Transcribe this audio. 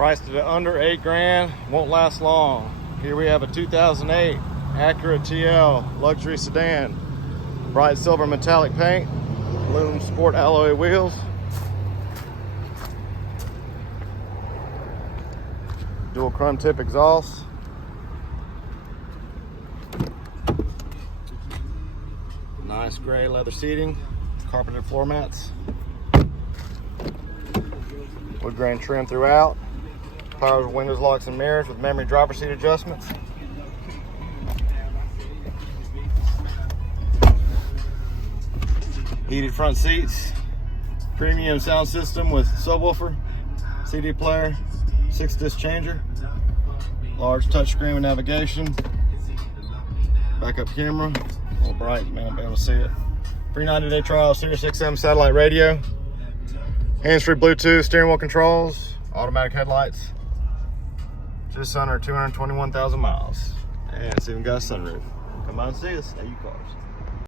Priced at under 8 grand, won't last long. Here we have a 2008 Acura TL luxury sedan. Bright silver metallic paint, aluminum sport alloy wheels. Dual chrome tip exhaust. Nice gray leather seating, carpeted floor mats. Wood grain trim throughout. Power windows, locks, and mirrors with memory driver seat adjustments. Heated front seats. Premium sound system with subwoofer, CD player, 6-disc changer. Large touchscreen with navigation. Backup camera. A little bright, man, I'll be able to see it. Free 90-day trial, Sirius XM satellite radio. Hands-free Bluetooth, steering wheel controls, automatic headlights. Just under 221,000 miles. And it's even got a sunroof. Come by and see us at U Cars.